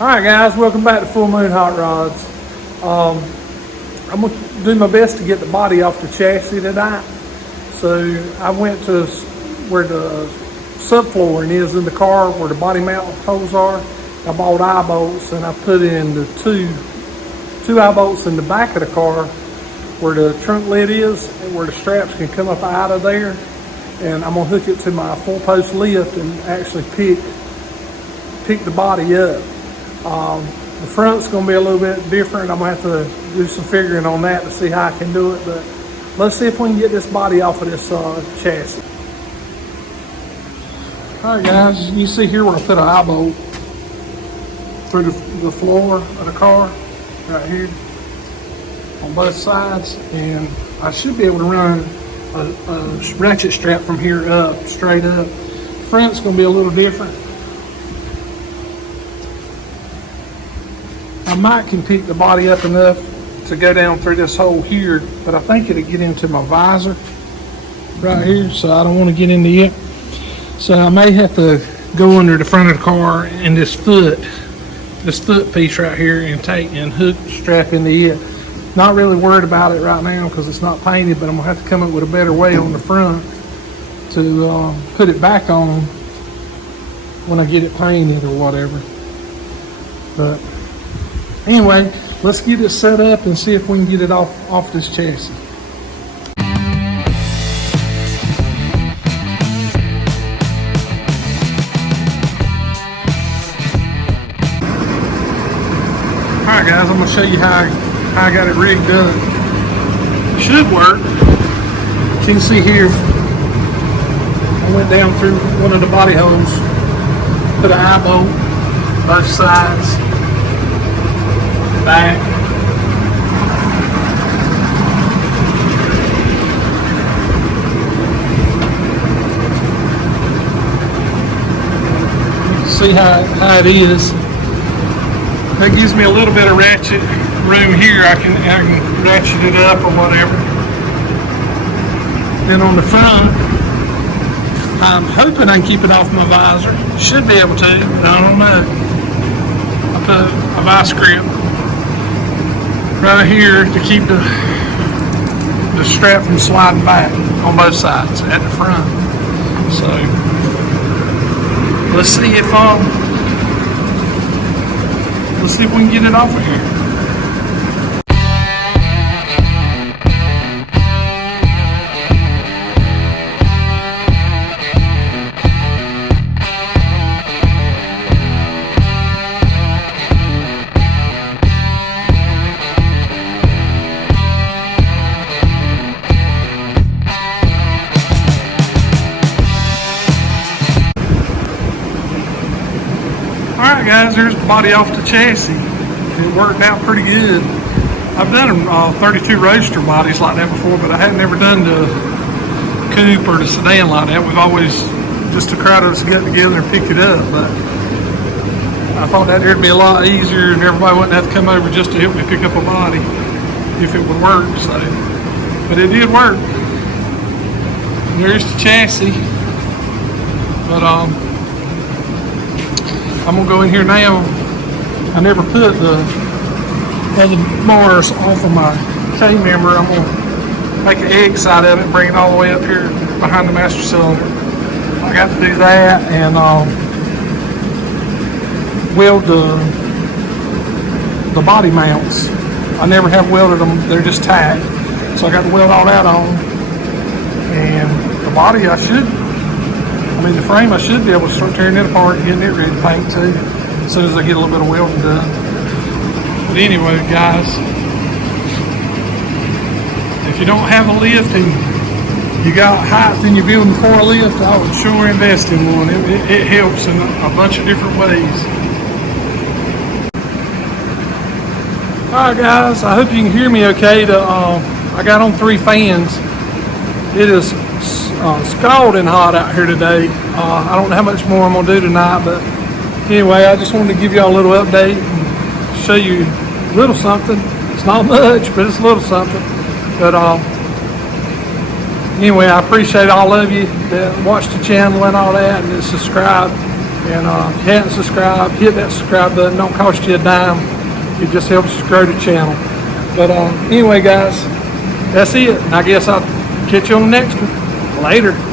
Alright guys, welcome back to Full Moon Hot Rods. I'm going to do my best to get the body off the chassis tonight. So I went to where the subflooring is in the car, where the body mount holes are. I bought eye bolts and I put in the two eye bolts in the back of the car where the trunk lid is and where the straps can come up out of there. And I'm going to hook it to my 4-post lift and actually pick the body up. The front's going to be a little bit different. I'm going to have to do some figuring on that to see how I can do it. But let's see if we can get this body off of this chassis. Alright guys, you see here where I put an eye bolt through the floor of the car, right here, on both sides. And I should be able to run a ratchet strap from here up, straight up. Front's going to be a little different. I might can pick the body up enough to go down through this hole here, but I think it'll get into my visor right here, so I don't want to get into it. So I may have to go under the front of the car and this foot piece right here and hook strap into it. Not really worried about it right now because it's not painted, but I'm gonna have to come up with a better way on the front to put it back on when I get it painted or whatever. But anyway, let's get it set up and see if we can get it off this chassis. Alright guys, I'm going to show you how I got it rigged up. It should work. You can see here, I went down through one of the body holes, put an eye bolt, both sides, back. See how it is. That gives me a little bit of ratchet room here. I can ratchet it up or whatever. Then on the front, I'm hoping I can keep it off my visor. Should be able to, but I don't know. I put a vice grip right here to keep the strap from sliding back on both sides at the front. So let's see if we can get it off of here. Alright guys, there's the body off the chassis. It worked out pretty good. I've done 32 Roadster bodies like that before, but I hadn't ever done the Coupe or the Sedan like that. We've always, just a crowd of us get together and pick it up, but I thought that there'd be a lot easier and everybody wouldn't have to come over just to help me pick up a body if it would work. So, but it did work. And there's the chassis. But I'm gonna go in here now. I never put the other bars off of my K-member. I'm gonna make an egg side of it and bring it all the way up here behind the master cylinder. I got to do that and weld the body mounts. I never have welded them, they're just tacked. So I got to weld all that on. And the body the frame I should be able to start tearing it apart and getting it ready to paint too, as soon as I get a little bit of welding done. But anyway guys, if you don't have a lift and you got height and you're building for a lift, I would sure invest in one. It helps in a bunch of different ways. Alright guys, I hope you can hear me okay. I got on 3 fans. It is scalding hot out here today. I don't know how much more I'm going to do tonight, but anyway, I just wanted to give y'all a little update and show you a little something. It's not much, but it's a little something. But anyway, I appreciate all of you that watch the channel and all that and that subscribe. And if you hadn't subscribed, hit that subscribe button. Don't cost you a dime. It just helps us grow the channel. But anyway, guys, that's it. And I guess I'll catch you on the next one. Later.